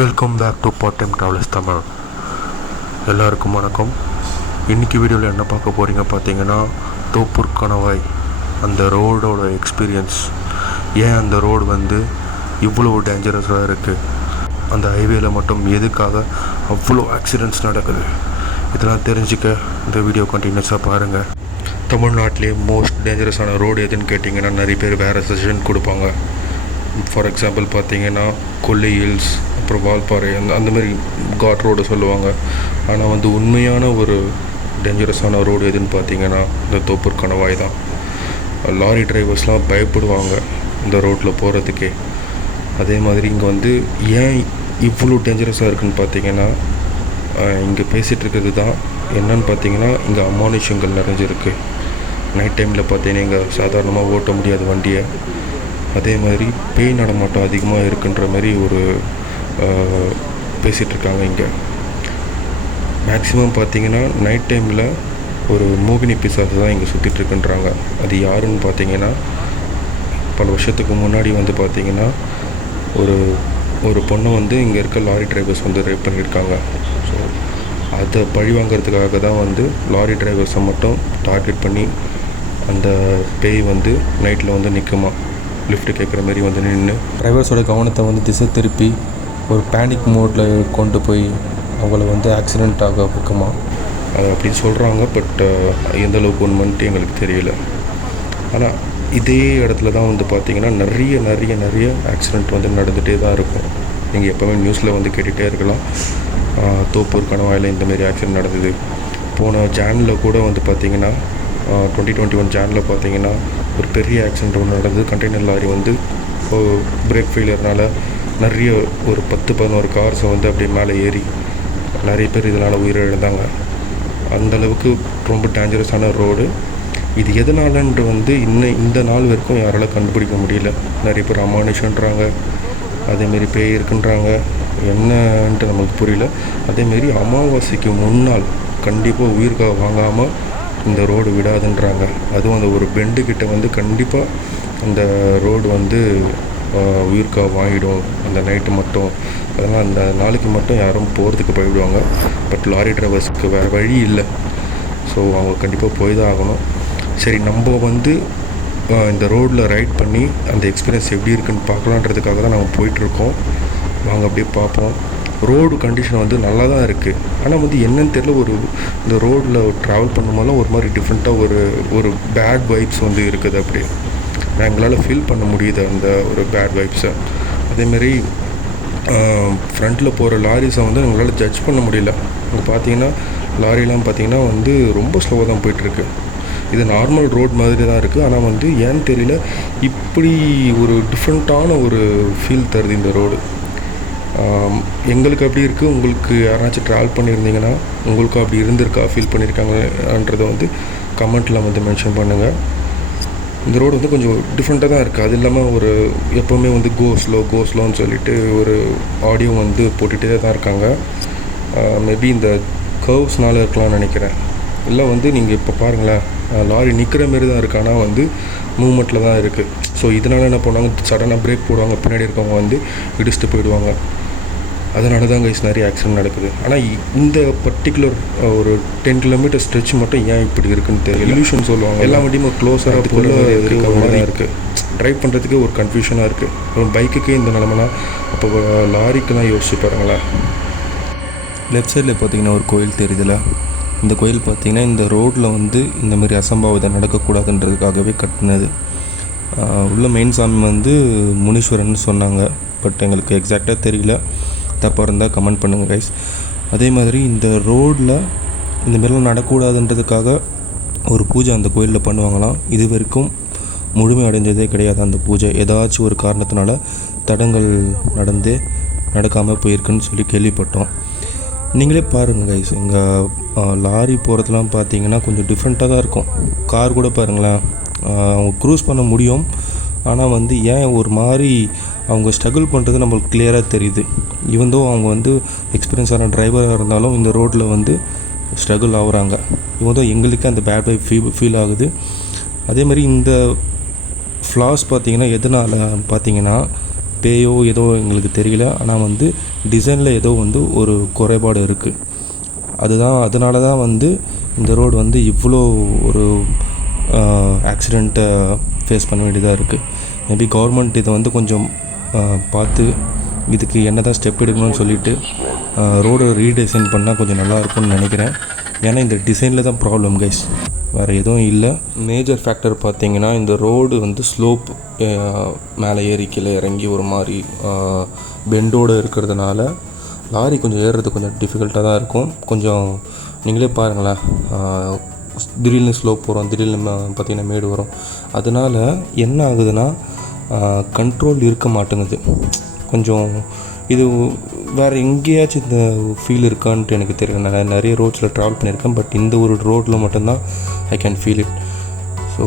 Welcome back to part time travellers Tamil. எல்லாருக்கும் வணக்கம். இன்றைக்கி வீடியோவில் என்ன பார்க்க போகிறீங்க பார்த்தீங்கன்னா, தோப்பூர் கணவாய் அந்த ரோடோட எக்ஸ்பீரியன்ஸ். ஏன் அந்த ரோடு இவ்வளோ டேஞ்சரஸாக இருக்குது, அந்த ஹைவேயில் மட்டும் எதுக்காக அவ்வளோ ஆக்சிடெண்ட்ஸ் நடக்குது, இதெல்லாம் தெரிஞ்சுக்க இந்த வீடியோ கண்டினியூஸாக பாருங்கள். தமிழ்நாட்டிலே மோஸ்ட் டேஞ்சரஸான ரோடு எதுன்னு கேட்டிங்கன்னா நிறைய பேர் வேறு சஜஷன் கொடுப்பாங்க. ஃபார் எக்ஸாம்பிள் பார்த்தீங்கன்னா கொல்லி ஹில்ஸ், அப்புறம் வால்பாறை, அந்தமாரி காட் ரோடு சொல்லுவாங்க. ஆனால் உண்மையான ஒரு டேஞ்சரஸான ரோடு எதுன்னு பார்த்தீங்கன்னா இந்த தோப்பூர் கணவாய் தான். லாரி டிரைவர்ஸ்லாம் பயப்படுவாங்க இந்த ரோட்டில் போகிறதுக்கே. அதே மாதிரி இங்கே ஏன் இவ்வளோ டேஞ்சரஸாக இருக்குதுன்னு பார்த்தீங்கன்னா, இங்கே பேசிகிட்டு இருக்கிறது தான் என்னன்னு பார்த்தீங்கன்னா, இங்கே அமானுஷங்கள் நிறைஞ்சிருக்கு. நைட் டைமில் பார்த்தீங்கன்னா இங்கே சாதாரணமாக ஓட்ட முடியாது வண்டியை. அதே மாதிரி பேய் நடமாட்டம் அதிகமாக இருக்குன்ற மாதிரி ஒரு பேசிகிட்ருக்காங்க. இங்கே மேக்ஸிமம் பார்த்திங்கன்னா நைட் டைமில் ஒரு மோகினி பிசாசு தான் இங்கே சுற்றிட்டுருக்குன்றாங்க. அது யாருன்னு பார்த்தீங்கன்னா, பல வருஷத்துக்கு முன்னாடி பார்த்திங்கன்னா ஒரு பொண்ணை இங்கே இருக்க லாரி டிரைவர்ஸ் ரேப் பண்ணியிருக்காங்க. ஸோ அதை பழி வாங்கிறதுக்காக தான் லாரி டிரைவர்ஸை மட்டும் டார்கெட் பண்ணி அந்த பேய் நைட்டில் நிற்குமா, லிஃப்ட்டு கேட்குற மாதிரி நின்று டிரைவர்ஸோட கவனத்தை திசை திருப்பி ஒரு பேனிக் மோடில் கொண்டு போய் அவங்கள ஆக்சிடெண்ட் ஆக வைக்குமா. அது அப்படி சொல்கிறாங்க. பட் எந்த அளவுக்கு உண்மைன்ட்டு எங்களுக்கு தெரியல. ஆனால் இதே இடத்துல தான் பார்த்திங்கன்னா நிறைய நிறைய நிறைய ஆக்சிடெண்ட் நடந்துகிட்டே தான் இருக்கும். நீங்கள் எப்போவுமே நியூஸில் கேட்டுகிட்டே இருக்கலாம். தோப்பூர் கணவாயில் இந்தமாரி ஆக்சிடெண்ட் நடந்தது. போன ஜானில் கூட பார்த்திங்கன்னா 2021 ஜானில் பார்த்திங்கன்னா ஒரு பெரிய ஆக்சிடெண்ட் ஒன்று நடந்தது. கண்டெய்னர் லாரி பிரேக் ஃபெயிலியர்னால் நிறைய ஒரு 10-11 கார்ஸை அப்படியே மேலே ஏறி நிறைய பேர் இதனால் உயிரிழந்தாங்க. அந்தளவுக்கு ரொம்ப டேஞ்சரஸான ரோடு இது. எதனாலன்று இந்த நாள் வரைக்கும் யாரால கண்டுபிடிக்க முடியல. நிறைய பேர் அமானுஷன்றாங்க, அதேமாரி பேய் இருக்குன்றாங்க, என்னன்ட்டு நமக்கு புரியல. அதேமாரி அமாவாசைக்கு முன்னால் கண்டிப்பாக உயிர்காக வாங்காமல் இந்த ரோடு விடாதுன்றாங்க. அதுவும் அந்த ஒரு பெண்டுக்கிட்ட கண்டிப்பாக அந்த ரோடு உயிர்காக வாங்கிடும் அந்த நைட்டு மட்டும். அதனால் அந்த நாளைக்கு மட்டும் யாரும் போகிறதுக்கு போயிடுவாங்க. பட் லாரி டிரைவர்ஸ்க்கு வேறு வழி இல்லை. ஸோ அவங்க கண்டிப்பாக போய் தான் ஆகணும். சரி, நம்ம இந்த ரோடில் ரைட் பண்ணி அந்த எக்ஸ்பீரியன்ஸ் எப்படி இருக்குன்னு பார்க்கலான்றதுக்காக தான் நம்ம போயிட்டுருக்கோம். வாங்க அப்படியே பார்ப்போம். ரோடு கண்டிஷன் நல்லா தான் இருக்குது. ஆனால் என்னன்னு தெரியல, இந்த ரோடில் ட்ராவல் பண்ணும்போதெல்லாம் ஒரு மாதிரி டிஃப்ரெண்ட்டாக ஒரு பேட் வைப்ஸ் இருக்குது. அப்படி எங்களால் ஃபீல் பண்ண முடியுது அந்த ஒரு பேட் வைப்ஸை. அதேமாரி ஃப்ரண்ட்டில் போகிற லாரிஸை எங்களால் ஜட்ஜ் பண்ண முடியல. அங்கே பார்த்தீங்கன்னா லாரிலாம் பார்த்திங்கன்னா ரொம்ப ஸ்லோவாக தான் போயிட்டுருக்கு. இது நார்மல் ரோட் மாதிரி தான் இருக்குது. ஆனால் ஏன்னு தெரியல, இப்படி ஒரு டிஃப்ரெண்ட்டான ஒரு ஃபீல் தருது இந்த ரோடு. எங்களுக்கு அப்படி இருக்குது. உங்களுக்கு யாராச்சும் ட்ராவல் பண்ணியிருந்தீங்கன்னா உங்களுக்கும் அப்படி இருந்திருக்கா, ஃபீல் பண்ணியிருக்காங்கன்றதை கமெண்ட்டில் மென்ஷன் பண்ணுங்கள். இந்த ரோடு கொஞ்சம் டிஃப்ரெண்ட்டாக தான் இருக்குது. அது இல்லாமல் எப்போவுமே கோ ஸ்லோன்னு சொல்லிட்டு ஒரு ஆடியோ போட்டுகிட்டே தான் இருக்காங்க. மேபி இந்த கர்வ்ஸ்னால இருக்கலாம்னு நினைக்கிறேன். இல்லை நீங்கள் இப்போ பாருங்களேன், லாரி நிற்கிற மாரி தான் இருக்குது. ஆனால் மூமெண்ட்டில் தான் இருக்குது. ஸோ இதனால் என்ன பண்ணுவாங்க, சடனாக பிரேக் போடுவாங்க, பின்னாடி இருக்கவங்க இடிச்சுட்டு போயிடுவாங்க. அதனால தான் நிறைய ஆக்சிடெண்ட் நடக்குது. ஆனால் இந்த பர்டிகுலர் ஒரு 10 கிலோமீட்டர் ஸ்ட்ரெச் மட்டும் ஏன் இப்படி இருக்குன்னு தெரியல. இல்யூஷன் சொல்லுவாங்க. எல்லா வண்டியும் க்ளோஸராக போல இருக்க மாதிரி இருக்குது. ட்ரைவ் பண்ணுறதுக்கு ஒரு கன்ஃபியூஷனாக இருக்குது. ஒரு பைக்குக்கே இந்த நிலமைனா அப்போ லாரிக்கெலாம் யோசிச்சு பாருங்களேன். லெஃப்ட் சைடில் பார்த்திங்கன்னா ஒரு கோயில் தெரியுதுல. இந்த கோயில் பார்த்திங்கன்னா இந்த ரோட்டில் இந்தமாரி அசம்பாவிதம் நடக்கக்கூடாதுன்றதுக்காகவே கட்டினது. உள்ள மெயின் சாமி முனீஸ்வரன் சொன்னாங்க. பட் எங்களுக்கு எக்ஸாக்டாக தெரியல, தப்பாக இருந்தால் கமெண்ட் பண்ணுங்கள் கைஸ். அதே மாதிரி இந்த ரோடில் இந்தமாரிலாம் நடக்கக்கூடாதுன்றதுக்காக ஒரு பூஜை அந்த கோயிலில் பண்ணுவாங்களாம். இது வரைக்கும் முழுமை அடைஞ்சதே கிடையாது அந்த பூஜை. ஏதாச்சும் ஒரு காரணத்தினால தடங்கள் நடக்காமல் போயிருக்குன்னு சொல்லி கேள்விப்பட்டோம். நீங்களே பாருங்கள் கைஸ், இங்கே லாரி போகிறதுலாம் பார்த்தீங்கன்னா கொஞ்சம் டிஃப்ரெண்ட்டாக தான் இருக்கும். கார் கூட பாருங்களேன், அவங்க க்ரூஸ் பண்ண முடியும். ஆனால் ஏன் ஒரு மாதிரி அவங்க ஸ்ட்ரகிள் பண்ணுறது நம்மளுக்கு கிளியராக தெரியுது. இவந்தோ அவங்க எக்ஸ்பீரியன்ஸான டிரைவராக இருந்தாலும் இந்த ரோட்டில் ஸ்ட்ரகிள் ஆகுறாங்க. இவந்தோ எங்களுக்கு அந்த பேட் வைப் ஃபீல் ஆகுது. அதேமாதிரி இந்த ஃப்ளாஸ் பார்த்திங்கன்னா எதனால் பார்த்தீங்கன்னா பேயோ ஏதோ எங்களுக்கு தெரியல. ஆனால் வந்து டிசைனில் ஏதோ வந்து ஒரு குறைபாடு இருக்குது. அதனால தான் வந்து இந்த ரோடு வந்து இவ்வளோ ஒரு ஆக்சிடெண்ட்டை ஃபேஸ் பண்ண வேண்டியதாக இருக்குது. மேபி கவர்மெண்ட் இதை வந்து கொஞ்சம் பார்த்து இதுக்கு என்ன தான் ஸ்டெப் எடுக்கணும்னு சொல்லிவிட்டு ரோடை ரீடிசைன் பண்ணால் கொஞ்சம் நல்லாயிருக்கும்னு நினைக்கிறேன். ஏன்னா இந்த டிசைனில் தான் ப்ராப்ளம் கைஸ், வேறு எதுவும் இல்லை. மேஜர் ஃபேக்டர் பார்த்திங்கன்னா இந்த ரோடு வந்து ஸ்லோப் மேலே ஏறி கீழே இறங்கி ஒரு மாதிரி பெண்டோடு இருக்கிறதுனால லாரி கொஞ்சம் ஏறுறது கொஞ்சம் டிஃபிகல்ட்டாக தான் இருக்கும். கொஞ்சம் நீங்களே பாருங்களேன், திடீர்னு ஸ்லோப் வரும், திடீர்னு பார்த்திங்கன்னா மேடு வரும். அதனால் என்ன ஆகுதுன்னா கண்ட்ரோல் இருக்க மாட்டேங்குது. கொஞ்சம் இது வேறு எங்கேயாச்சும் இந்த ஃபீல் இருக்கான்ட்டு எனக்கு தெரியல. நான் நிறைய ரோட்ஸில் ட்ராவல் பண்ணியிருக்கேன், பட் இந்த ஒரு ரோட்டில் மட்டும்தான் I can feel it. So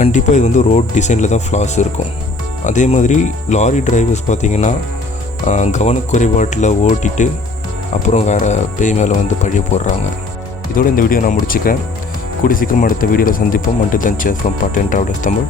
கண்டிப்பாக இது வந்து ரோட் டிசைனில் தான் ஃப்ளாஸ் இருக்கும். அதே மாதிரி லாரி டிரைவர்ஸ் பார்த்திங்கன்னா கவனக்குறைபாட்டில் ஓட்டிட்டு அப்புறம் வேறு பேய் மேலே வந்து பழிய போடுறாங்க. இதோடு இந்த வீடியோ நான் முடிச்சுக்கிறேன். கூடி சீக்கிரம் அடுத்த வீடியோவில் சந்திப்போம். Until then, cheers from Part 10 Travelers Tamil.